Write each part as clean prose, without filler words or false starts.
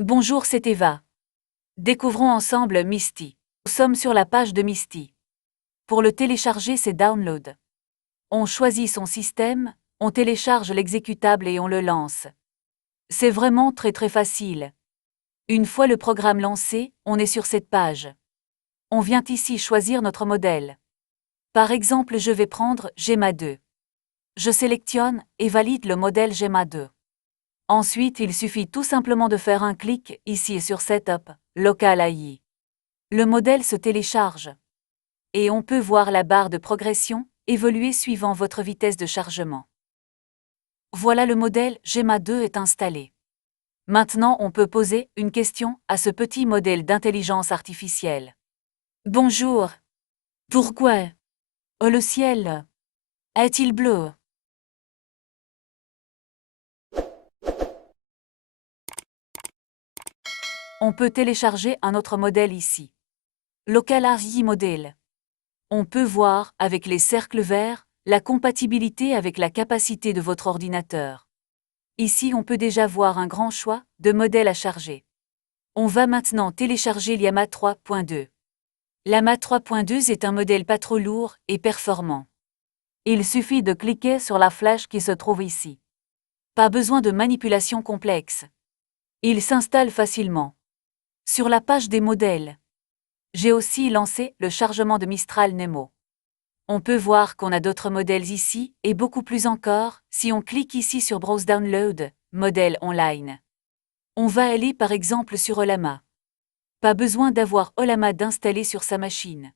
Bonjour, c'est Eva. Découvrons ensemble Misty. Nous sommes sur la page de Misty. Pour le télécharger, c'est Download. On choisit son système, on télécharge l'exécutable et on le lance. C'est vraiment très facile. Une fois le programme lancé, on est sur cette page. On vient ici choisir notre modèle. Par exemple, je vais prendre Gemma 2. Je sélectionne et valide le modèle Gemma 2. Ensuite, il suffit tout simplement de faire un clic ici sur Setup, Local AI. Le modèle se télécharge. Et on peut voir la barre de progression évoluer suivant votre vitesse de chargement. Voilà, le modèle Gemma 2 est installé. Maintenant, on peut poser une question à ce petit modèle d'intelligence artificielle. Bonjour. Pourquoi le ciel est-il bleu? On peut télécharger un autre modèle ici. Local AI Model. On peut voir, avec les cercles verts, la compatibilité avec la capacité de votre ordinateur. Ici, on peut déjà voir un grand choix de modèles à charger. On va maintenant télécharger Llama 3.2. Llama 3.2 est un modèle pas trop lourd et performant. Il suffit de cliquer sur la flèche qui se trouve ici. Pas besoin de manipulation complexe. Il s'installe facilement. Sur la page des modèles, j'ai aussi lancé le chargement de Mistral Nemo. On peut voir qu'on a d'autres modèles ici, et beaucoup plus encore, si on clique ici sur Browse Download, modèle online. On va aller par exemple sur Ollama. Pas besoin d'avoir Ollama d'installer sur sa machine.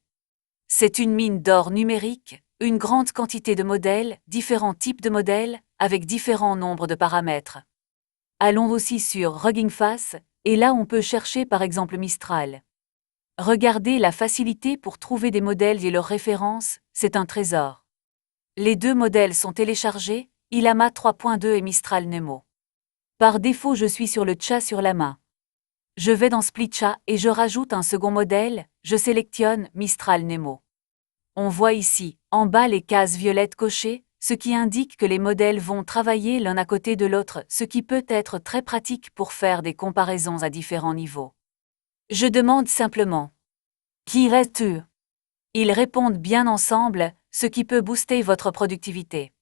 C'est une mine d'or numérique, une grande quantité de modèles, différents types de modèles, avec différents nombres de paramètres. Allons aussi sur Hugging Face, et là on peut chercher par exemple Mistral. Regardez la facilité pour trouver des modèles et leurs références, c'est un trésor. Les deux modèles sont téléchargés, Llama 3.2 et Mistral Nemo. Par défaut, je suis sur le chat sur Llama. Je vais dans Split Chat et je rajoute un second modèle, je sélectionne Mistral Nemo. On voit ici, en bas, les cases violettes cochées, ce qui indique que les modèles vont travailler l'un à côté de l'autre, ce qui peut être très pratique pour faire des comparaisons à différents niveaux. Je demande simplement « Qui restes-tu ?» Ils répondent bien ensemble, ce qui peut booster votre productivité.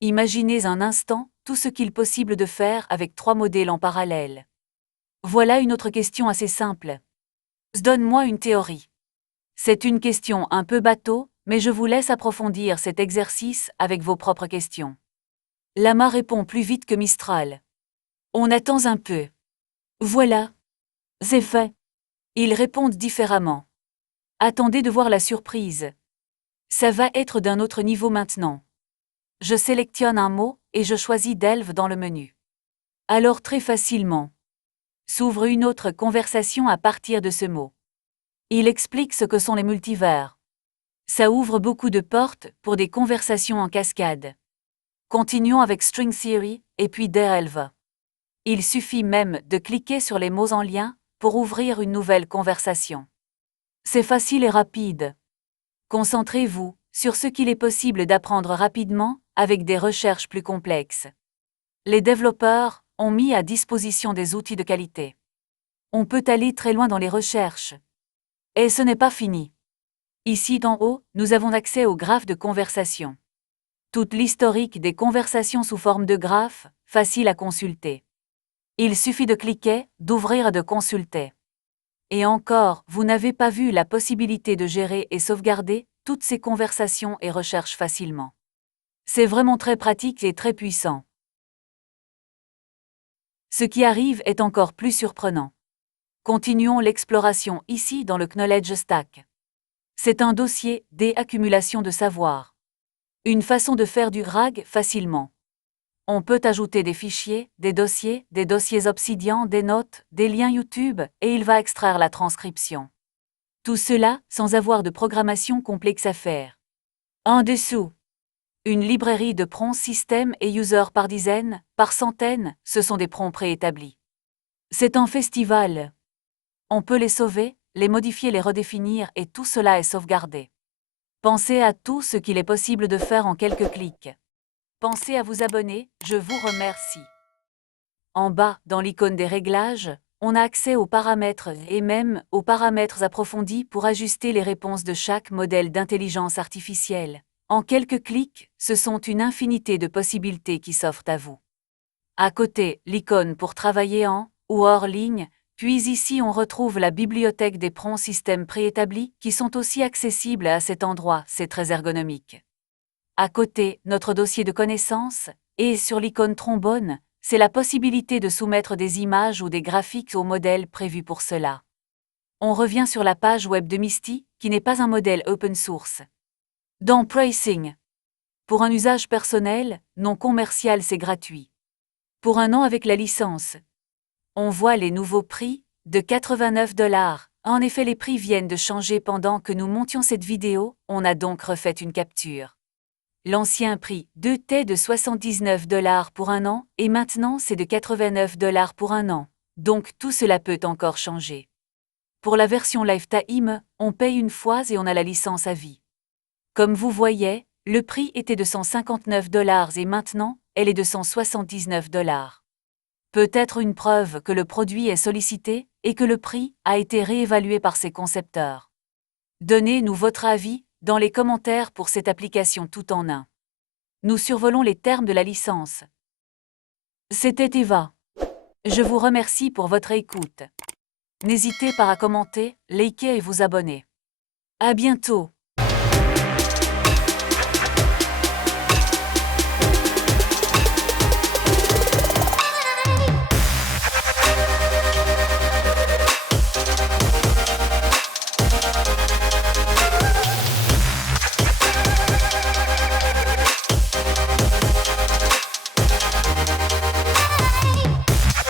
Imaginez un instant tout ce qu'il est possible de faire avec 3 modèles en parallèle. Voilà une autre question assez simple. Donne-moi une théorie. C'est une question un peu bateau, mais je vous laisse approfondir cet exercice avec vos propres questions. Llama répond plus vite que Mistral. On attend un peu. Voilà. C'est fait. Ils répondent différemment. Attendez de voir la surprise. Ça va être d'un autre niveau maintenant. Je sélectionne un mot et je choisis Delve dans le menu. Alors très facilement, s'ouvre une autre conversation à partir de ce mot. Il explique ce que sont les multivers. Ça ouvre beaucoup de portes pour des conversations en cascade. Continuons avec String Theory et puis Delve. Il suffit même de cliquer sur les mots en lien pour ouvrir une nouvelle conversation. C'est facile et rapide. Concentrez-vous sur ce qu'il est possible d'apprendre rapidement avec des recherches plus complexes. Les développeurs ont mis à disposition des outils de qualité. On peut aller très loin dans les recherches. Et ce n'est pas fini. Ici d'en haut, nous avons accès au graphe de conversation. Toute l'historique des conversations sous forme de graphe, facile à consulter. Il suffit de cliquer, d'ouvrir et de consulter. Et encore, vous n'avez pas vu la possibilité de gérer et sauvegarder toutes ces conversations et recherches facilement. C'est vraiment très pratique et très puissant. Ce qui arrive est encore plus surprenant. Continuons l'exploration ici dans le Knowledge Stack. C'est un dossier d'accumulation de savoir. Une façon de faire du RAG facilement. On peut ajouter des fichiers Obsidian, des notes, des liens YouTube, et il va extraire la transcription. Tout cela sans avoir de programmation complexe à faire. En dessous, une librairie de prompts système et user par dizaines, par centaines, ce sont des prompts préétablis. C'est un festival. On peut les sauver, les modifier, les redéfinir et tout cela est sauvegardé. Pensez à tout ce qu'il est possible de faire en quelques clics. Pensez à vous abonner, je vous remercie. En bas, dans l'icône des réglages, On a accès aux paramètres et même aux paramètres approfondis pour ajuster les réponses de chaque modèle d'intelligence artificielle. En quelques clics, ce sont une infinité de possibilités qui s'offrent à vous. À côté, l'icône pour travailler en ou hors ligne, puis ici on retrouve la bibliothèque des prompts systèmes préétablis qui sont aussi accessibles à cet endroit, c'est très ergonomique. À côté, notre dossier de connaissances, et sur l'icône trombone, c'est la possibilité de soumettre des images ou des graphiques au modèle prévu pour cela. On revient sur la page web de Misty, qui n'est pas un modèle open source. Dans Pricing. Pour un usage personnel, non commercial, c'est gratuit. Pour un an avec la licence. On voit les nouveaux prix, de 89 $. En effet, les prix viennent de changer pendant que nous montions cette vidéo, on a donc refait une capture. L'ancien prix, 2T de 79 $ pour un an, et maintenant c'est de 89 $ pour un an. Donc tout cela peut encore changer. Pour la version Lifetime, on paye une fois et on a la licence à vie. Comme vous voyez, le prix était de 159 $ et maintenant, elle est de 179 $. Peut-être une preuve que le produit est sollicité et que le prix a été réévalué par ses concepteurs. Donnez-nous votre avis dans les commentaires pour cette application tout en un. Nous survolons les termes de la licence. C'était Eva. Je vous remercie pour votre écoute. N'hésitez pas à commenter, liker et vous abonner. À bientôt.